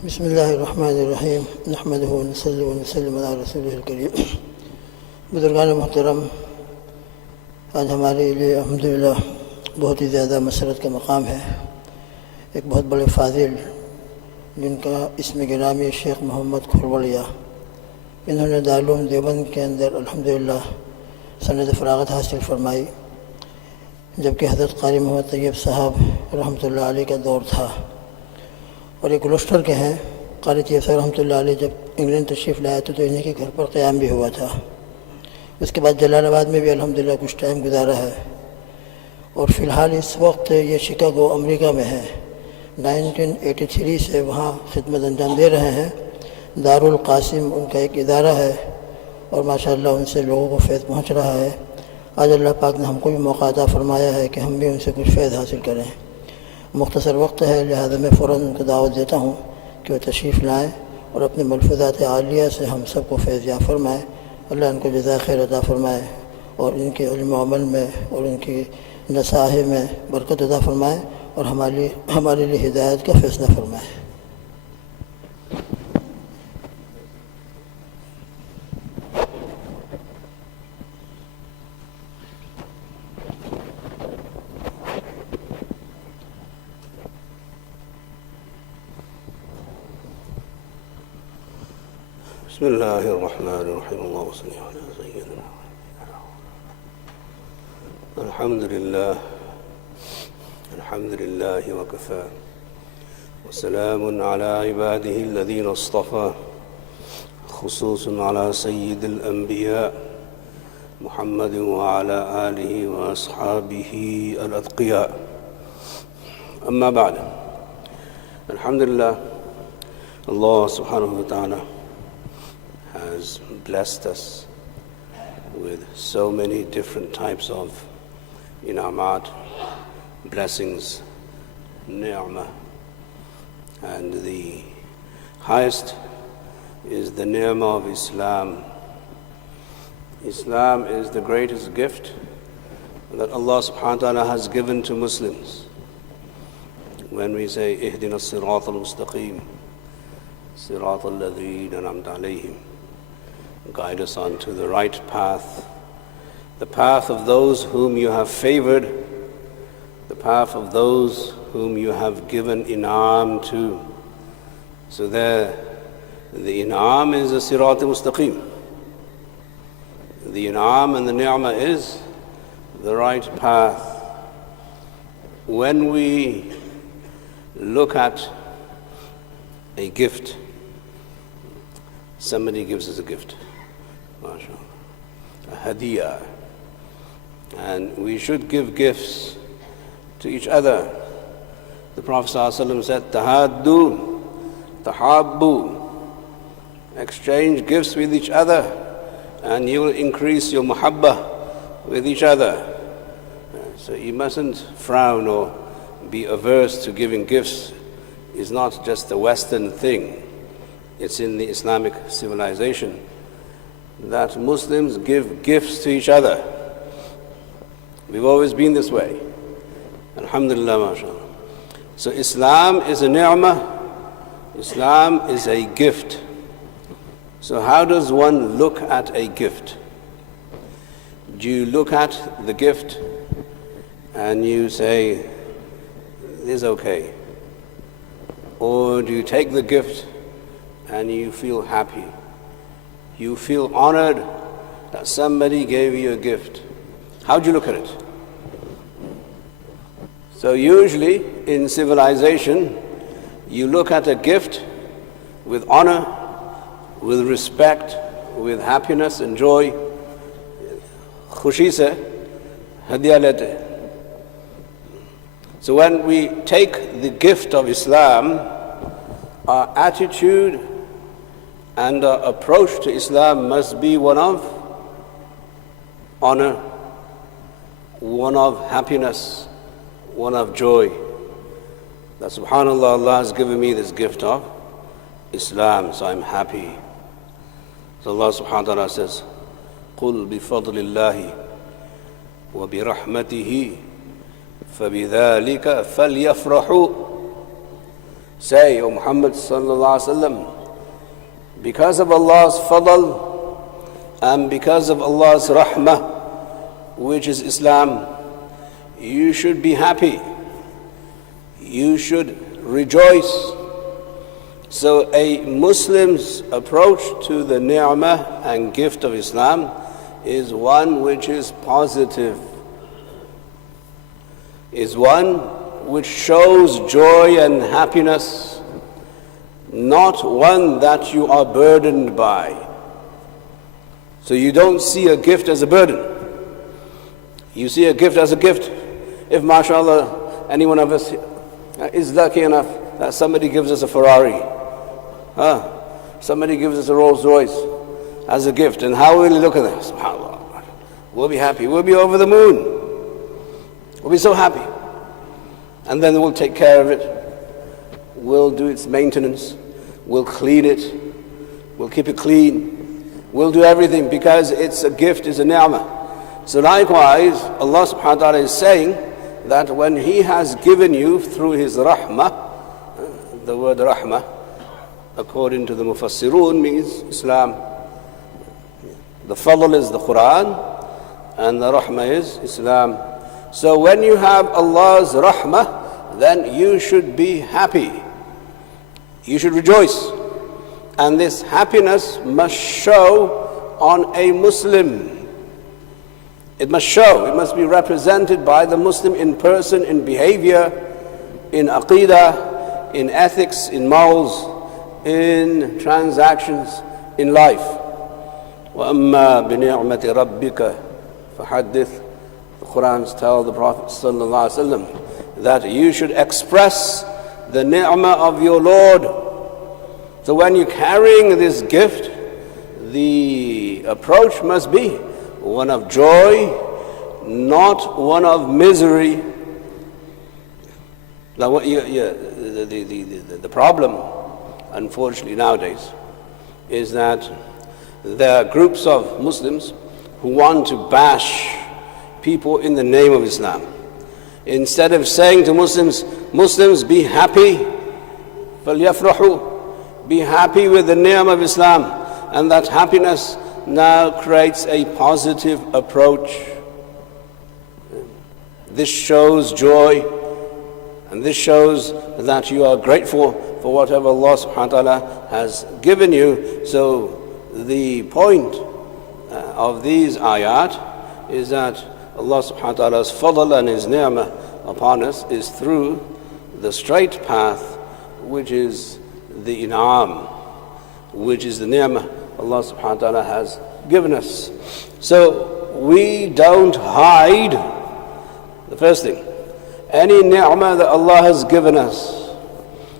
बिस्मिल्लाहिर्रहमानिर्रहीम नहमदुहु व नसल्ली व नसल्लिम अला रसूलिहिल करीम। बुजुर्गान मोहतरम, आज हमारे लिए अल्हम्दुलिल्लाह बहुत ही ज़्यादा मसरत का मकाम है। एक बहुत बड़े फ़ाज़िल जिनका इसम गिरामी शेख मोहम्मद कholwadia, इन्होंने दारुल देवबंद के अंदर अल्हम्दुलिल्लाह सनद फ़राग़त हासिल फरमाई, जबकि हज़रत क़ारी मोहम्मद तैयब साहब रहमतुल्लाह अलैह का दौर था। और एक क्लस्टर के हैं क़ारी तैयब साहब रहमतुल्लाह अलैह जब इंग्लैंड तशरीफ़ लाए थे तो इन्हीं के घर पर क़याम भी हुआ था। उसके बाद जलालाबाद में भी अल्हम्दुलिल्लाह कुछ टाइम गुजारा है और फ़िलहाल इस वक्त ये शिकागो अमेरिका में है। 1983 से वहाँ खिदमत अंजाम दे रहे हैं। दारुल क़ासिम उनका एक इदारा है और माशाअल्लाह उनसे लोगों को फ़ैज़ पहुँच रहा है। आज अल्लाह पाक ने हमको भी मौका अता फ़रमाया है कि हम भी उनसे कुछ फ़ैज़ हासिल करें। मुख्तसर वक्त है, लिहाजा मैं फ़ौरन उनको दावत देता हूँ कि वह तशरीफ़ लाएँ और अपने मलफ़ूज़ात आलिया से हम सबको फ़ैज़ या फ़रमाएँ। अल्लाह उनको जज़ा खैर अता फ़रमाए और इनके इल्म अमल में और इनकी नसाहे में बरकत अता फ़रमाए और हमारे लिए हिदायत का फ़ैसला फ़रमाए। बिस्मिल्लाहिर्रहमानिर्रहीम। अल्लाहुम्मा सल्लि अला सय्यिदिना अल्हम्दुलिल्लाह व कफ़ा व सलामुन अला इबादिहि अल्लज़ीना इस्तफ़ा खुसूसन अला सय्यिदिल अंबिया मुहम्मद व अला आलिहि व अस्हाबिहि अल अत्क़िया। अम्मा बाद, अल्हम्दुलिल्लाह, Allah subhanahu wa ta'ala has blessed us with so many different types of inamat, blessings, ni'mah, and the highest is the ni'mah of Islam. Islam is the greatest gift that Allah subhanahu wa ta'ala has given to Muslims. When we say ihdina as-sirat al-mustaqim, sirat al-ladheen an'amta alayhim, guide us on to the right path, the path of those whom you have favored, the path of those whom you have given in'am to. So there, the in'am is the sirat al-mustaqim. The in'am and the ni'mah is the right path. When we look at a gift, somebody gives us a gift, mashallah, a hadiyah, and we should give gifts to each other. The Prophet ﷺ said, tahaddu, tahabbu, exchange gifts with each other and you will increase your muhabbah with each other. So you mustn't frown or be averse to giving gifts. It's not just a Western thing. It's in the Islamic civilization that Muslims give gifts to each other. We've always been this way. Alhamdulillah, mashallah. So Islam is a ni'mah. Islam is a gift. So how does one look at a gift? Do you look at the gift and you say, this is okay? Or do you take the gift and you feel happy? You feel honored that somebody gave you a gift. How do you look at it? So usually in civilization, you look at a gift with honor, with respect, with happiness and joy. Khushi se hadiya lete. So when we take the gift of Islam, our attitude and our approach to Islam must be one of honor, one of happiness, one of joy. That subhanallah, Allah has given me this gift of Islam, so I'm happy. So Allah subhanahu wa ta'ala says, قُلْ بِفَضْلِ اللَّهِ وَبِرَحْمَتِهِ فَبِذَلِكَ فَلْيَفْرَحُوا. Say, O Muhammad sallallahu alaihi wasallam, because of Allah's fadl and because of Allah's rahmah, which is Islam, you should be happy. You should rejoice. So a Muslim's approach to the ni'mah and gift of Islam is one which is positive, is one which shows joy and happiness, not one that you are burdened by. So you don't see a gift as a burden. You see a gift as a gift. If, mashallah, any one of us is lucky enough that somebody gives us a Ferrari, somebody gives us a Rolls Royce as a gift, and how will we look at that? SubhanAllah. We'll be happy. We'll be over the moon. We'll be so happy. And then we'll take care of it. We'll do its maintenance. We'll clean it. We'll keep it clean. We'll do everything because it's a gift, it's a ni'mah. So likewise, Allah subhanahu wa ta'ala is saying that when He has given you through His rahmah, the word rahmah, according to the Mufassirun, means Islam. The fadl is the Quran, and the rahmah is Islam. So when you have Allah's rahmah, then you should be happy. You should rejoice. And this happiness must show on a Muslim. It must show, it must be represented by the Muslim in person, in behavior, in aqidah, in ethics, in morals, in transactions, in life. وَأَمَّا بِنِعْمَةِ رَبِّكَ فَحَدِّثْ. The Qur'ans tell the Prophet ﷺ that you should express the ni'mah of your Lord. So when you're carrying this gift, the approach must be one of joy, not one of misery. Now, the problem, unfortunately nowadays, is that there are groups of Muslims who want to bash people in the name of Islam. Instead of saying to Muslims, Muslims, be happy, فَلْيَفْرَحُوا, be happy with the ni'mah of Islam, and that happiness now creates a positive approach. This shows joy, and this shows that you are grateful for whatever Allah subhanahu wa ta'ala has given you. So the point of these ayat is that Allah subhanahu wa ta'ala's fadl and His ni'mah upon us is through the straight path, which is the in'am, which is the ni'mah Allah subhanahu wa ta'ala has given us. So we don't hide, the first thing, any ni'mah that Allah has given us.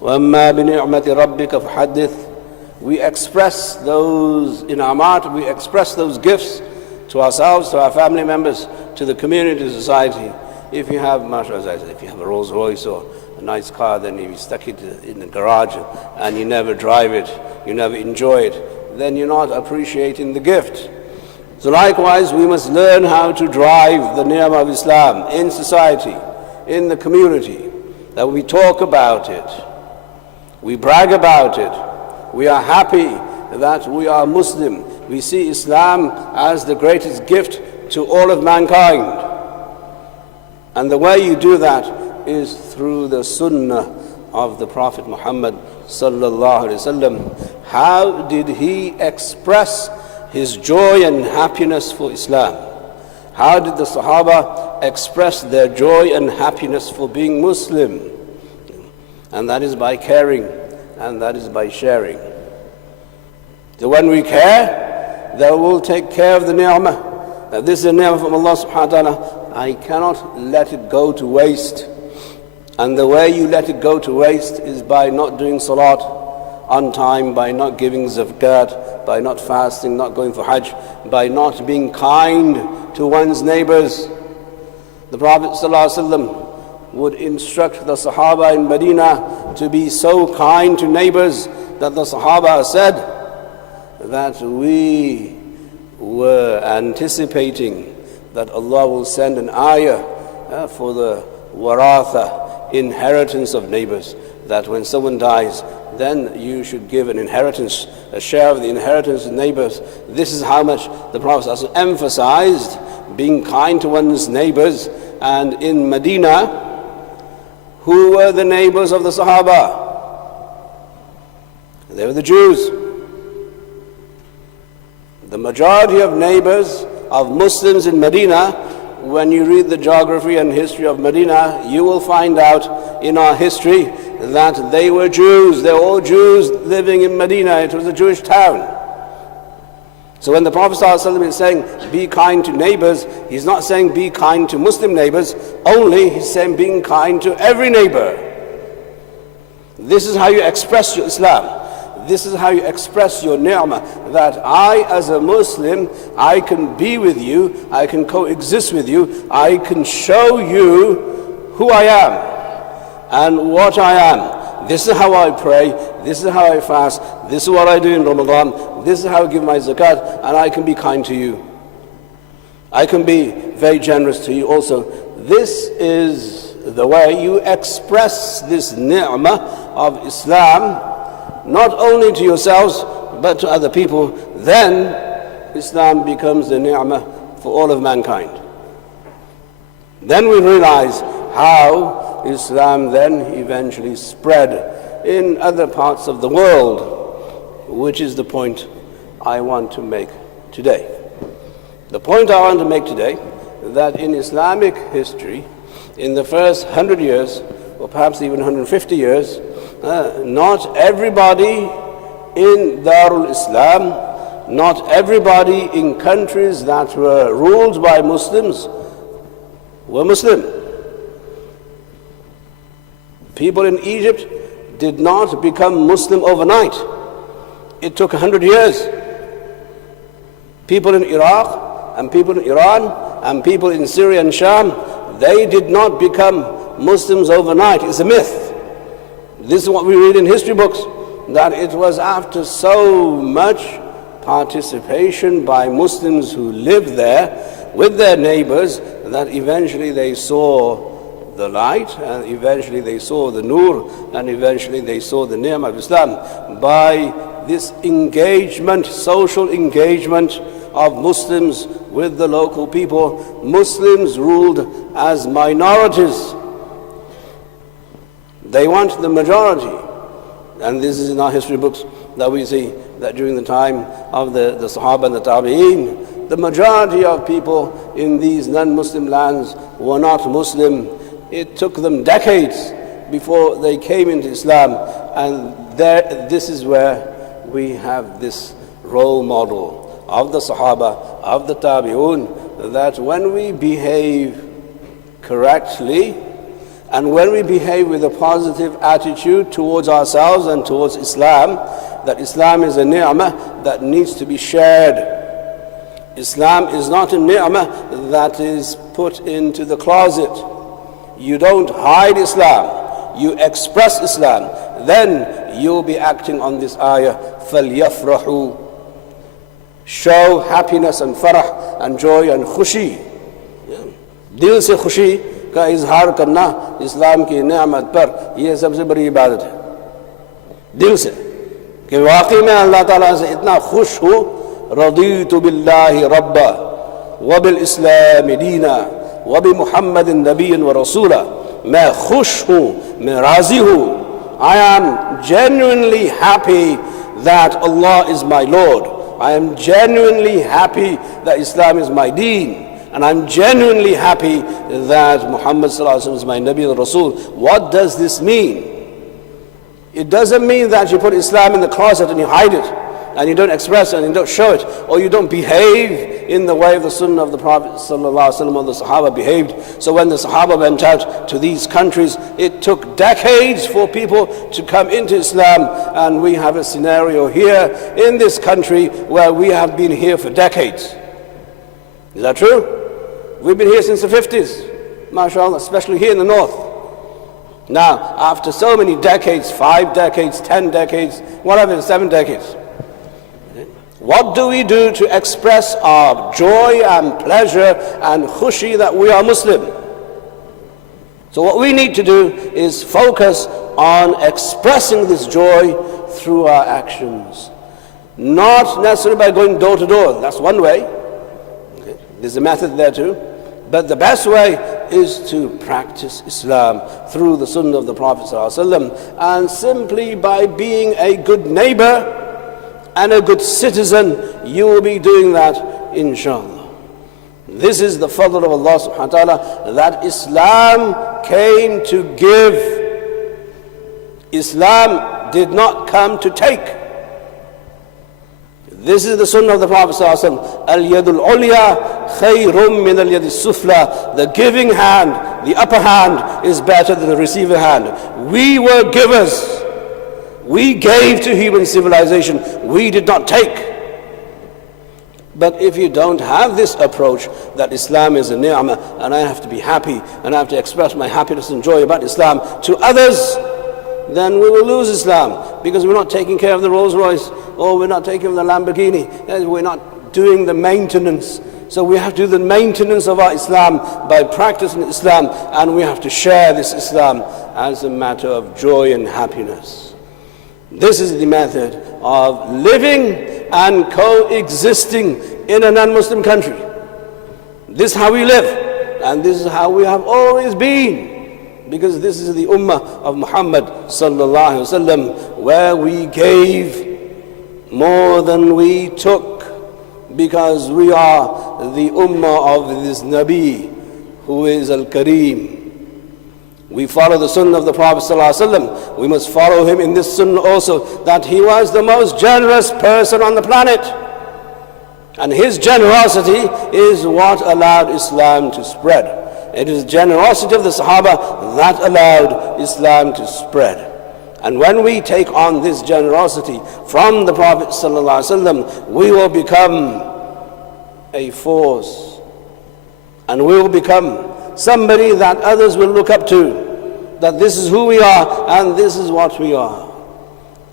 وَأَمَّا بِنِعْمَةِ رَبِّكَ فَحَدِّثْ. We express those in'amat, we express those gifts to ourselves, to our family members, to the community, to society. If you have, mashallah, if you have a Rolls Royce or a nice car, then you stuck it in the garage and you never drive it, you never enjoy it, then you're not appreciating the gift. So likewise, we must learn how to drive the ni'mah of Islam in society, in the community, that we talk about it, we brag about it, we are happy that we are Muslim. We see Islam as the greatest gift to all of mankind. And the way you do that is through the sunnah of the Prophet Muhammad sallallahu alaihi wasallam. How did he express his joy and happiness for Islam? How did the Sahaba express their joy and happiness for being Muslim? And that is by caring, and that is by sharing. So when we care, then we'll take care of the ni'mah. Now this is a ni'mah from Allah subhanahu wa ta'ala. I cannot let it go to waste. And the way you let it go to waste is by not doing salat on time, by not giving zakat, by not fasting, not going for hajj, by not being kind to one's neighbors. The Prophet ﷺ would instruct the Sahaba in Medina to be so kind to neighbors that the Sahaba said that we were anticipating that Allah will send an ayah for the waratha inheritance of neighbors, that when someone dies, then you should give an inheritance, a share of the inheritance of neighbors. This is how much the Prophet ﷺ emphasized being kind to one's neighbors. And in Medina, who were the neighbors of the Sahaba? They were the Jews. The majority of neighbors of Muslims in Medina, when you read the geography and history of Medina, you will find out in our history that they were Jews. They're all Jews living in Medina. It was a Jewish town. So when the Prophet ﷺ is saying, be kind to neighbors, he's not saying be kind to Muslim neighbors only, he's saying being kind to every neighbor. This is how you express your Islam. This is how you express your ni'mah, that I as a Muslim, I can be with you, I can coexist with you, I can show you who I am and what I am. This is how I pray, this is how I fast, this is what I do in Ramadan, this is how I give my zakat, and I can be kind to you. I can be very generous to you also. This is the way you express this ni'mah of Islam, not only to yourselves, but to other people. Then Islam becomes the ni'mah for all of mankind. Then we realize how Islam then eventually spread in other parts of the world, which is the point I want to make today. The point I want to make today, that in Islamic history, in the first 100 years, or perhaps even 150 years, not everybody in Darul Islam, not everybody in countries that were ruled by Muslims were Muslim. People in Egypt did not become Muslim overnight. It took 100 years. People in Iraq and people in Iran and people in Syria and Sham, they did not become Muslims overnight. It's a myth. This is what we read in history books, that it was after so much participation by Muslims who lived there with their neighbors that eventually they saw the light, and eventually they saw the nur, and eventually they saw the ni'mah of Islam. By this engagement, social engagement of Muslims with the local people, Muslims ruled as minorities. They want the majority. And this is in our history books that we see that during the time of the Sahaba and the Tabi'een, the majority of people in these non-Muslim lands were not Muslim. It took them decades before they came into Islam. And this is where we have this role model of the Sahaba, of the Tabi'un, that when we behave correctly, and when we behave with a positive attitude towards ourselves and towards Islam, that Islam is a ni'mah that needs to be shared. Islam is not a ni'mah that is put into the closet. You don't hide Islam, you express Islam. Then you'll be acting on this ayah, فَلْيَفْرَحُوا. Show happiness and farah and joy and khushi. Dil se khushi का इजहार करना इस्लाम की नेमत पर यह सबसे बड़ी इबादत है, दिल से, कि वाकई में अल्लाह ताला से इतना खुश हूँ, रदीतु बिल्लाहि रब्बा व बिल इस्लाम दीना व बि मुहम्मदिन नबिय्यन व रसूला, मैं खुश हूँ, मैं राजी हूँ. I am genuinely happy that Allah is my Lord. I am genuinely happy that Islam is my deen. And I'm genuinely happy that Muhammad ﷺ is my Nabi and Rasul. What does this mean? It doesn't mean that you put Islam in the closet and you hide it, and you don't express it and you don't show it, or you don't behave in the way of the Sunnah of the Prophet ﷺ or the Sahaba behaved. So when the Sahaba went out to these countries, it took decades for people to come into Islam, and we have a scenario here in this country where we have been here for decades. Is that true? We've been here since the 50s, mashallah, especially here in the north. Now, after so many decades, 5 decades, 10 decades, whatever, 7 decades, what do we do to express our joy and pleasure and khushi that we are Muslim? So what we need to do is focus on expressing this joy through our actions. Not necessarily by going door to door. That's one way. Okay. There's a method there too. But the best way is to practice Islam through the Sunnah of the Prophet ﷺ, and simply by being a good neighbor and a good citizen, you will be doing that, inshallah. This is the fadl of Allah subhanahu wa ta'ala, that Islam came to give. Islam did not come to take. This is the Sunnah of the Prophet ﷺ. Al-yadul ulya khayrum min al-yadis sufla. The giving hand, the upper hand, is better than the receiving hand. We were givers. We gave to human civilization. We did not take. But if you don't have this approach that Islam is a ni'mah and I have to be happy and I have to express my happiness and joy about Islam to others, then we will lose Islam, because we're not taking care of the Rolls Royce, or we're not taking care of the Lamborghini, we're not doing the maintenance. So we have to do the maintenance of our Islam by practicing Islam, and we have to share this Islam as a matter of joy and happiness. This is the method of living and coexisting in a non-Muslim country. This is how we live, and this is how we have always been. Because this is the ummah of Muhammad sallallahu alaihi wasallam, where we gave more than we took, because we are the ummah of this Nabi who is Al-Kareem. We follow the Sunnah of the Prophet sallallahu alaihi wasallam. We must follow him in this Sunnah also, that he was the most generous person on the planet. And his generosity is what allowed Islam to spread. It is generosity of the Sahaba that allowed Islam to spread. And when we take on this generosity from the Prophet ﷺ, we will become a force. And we will become somebody that others will look up to. That this is who we are and this is what we are.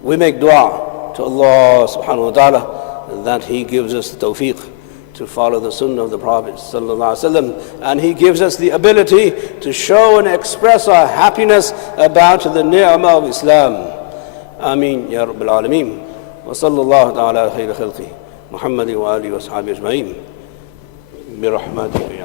We make dua to Allah subhanahu wa ta'ala that He gives us the tawfiq to follow the Sunnah of the Prophet ﷺ, and He gives us the ability to show and express our happiness about the ni'mah of Islam. Ameen Ya Rabbil Alameen. Wa sallallahu ta'ala ala khayri khalqi Muhammadi wa alihi wa sahbihi ajma'in. Bi rahmatihi.